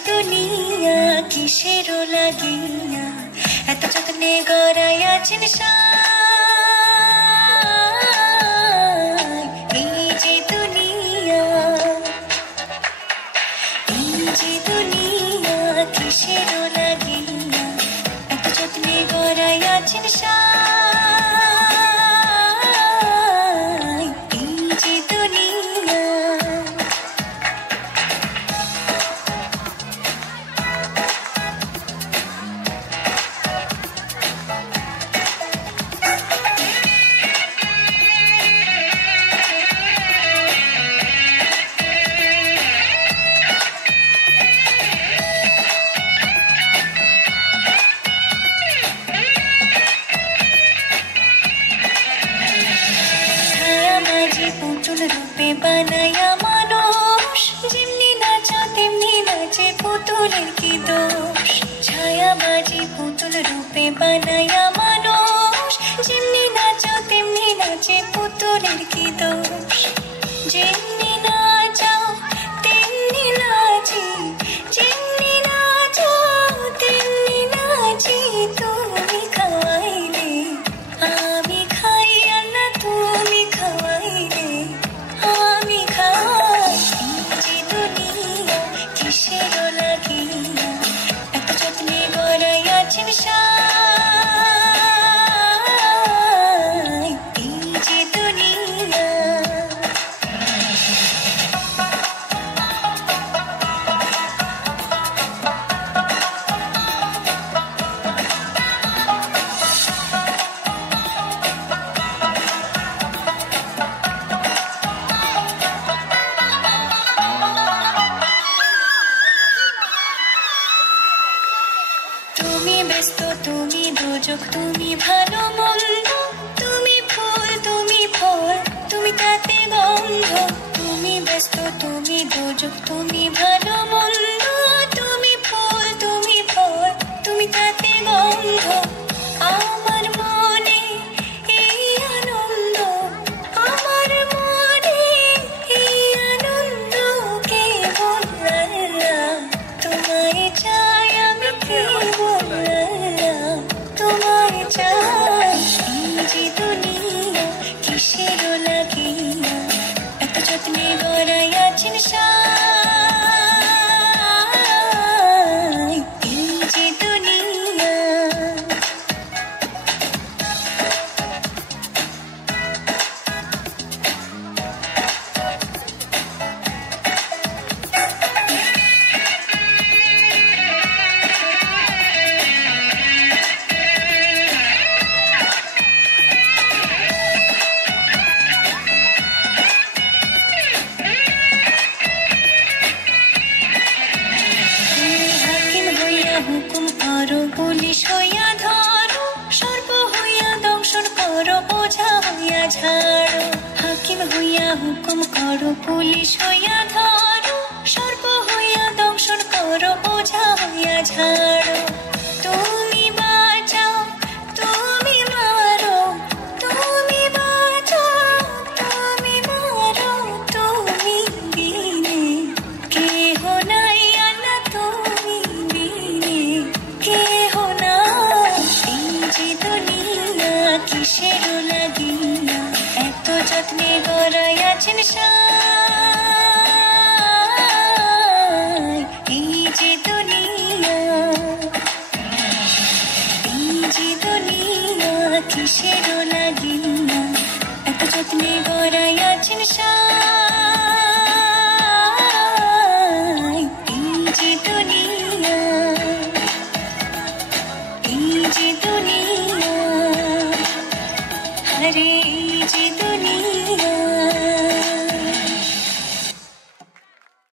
দুনিয়া কিসের লাগিয়া এত যত্নে গড়াইয়াছেন এই যে দুনিয়া কিসের লাগিয়া এত যত্নে গড়াইয়াছেন পুতুল রূপে বানায়া মানুষ যেমনি নাচো তেমনি নাচে পুতুলের কি দোষ ছায়াবাজি পুতুল রূপে বানায়া মানুষ যেমনি নাচো তেমনি নাচে পুতুলের কি দোষ যেমনি নাচাও তেমনি নাচি যেমনি নাচো তেমনি নাচি তুমি খাওয়াইলে আমি খাই আর না তুমি খাওয়াইলে আমি খাই যে দুনিয়া কিসের লাগিয়া এত যত্নে গড়াইয়াছেন এই যে দুনিয়া তুমি ব্যস্ত তুমি দুজক তুমি ভালো মন্দ তুমি ফুল তুমি ফল তুমি তাতে গন্ধ তুমি ব্যস্ত তুমি দুজক তুমি ভালো মন্দ তুমি ফুল তুমি ফল তুমি তাতে গন্ধ আমার মনে এই আনন্দ আমার মনে এই আনন্দ কেবল আল্লাহ তোমায় চাই আমি কেবল তোমায় চাই যে দুনিয়া কিসের লাগিয়া এত যত্নে গড়াইয়াছেন এই যে দুনিয়া হুকুম করো পুলিশ হইয়া ধরো সর্ব হইয়া দংশন করো ওঝা হইয়া ঝাড়ো হাকিম হইয়া হুকুম করো পুলিশ হইয়া ধরো সর্ব হইয়া দংশন করো ওঝা হইয়া ঝাড়ো তুমি বাঁচাও তুমি মারো তুমি বাঁচাও তুমি মারো তুমি বিনে কেহ নাই আল্লাহ তুমি কেহ না এই যে দুনিয়া কিসের লাগিয়া এত যত্নে গড়াইয়াছেন এই যে দুনিয়া কিসের লাগিয়া এত যত্নে গড়াইয়াছেন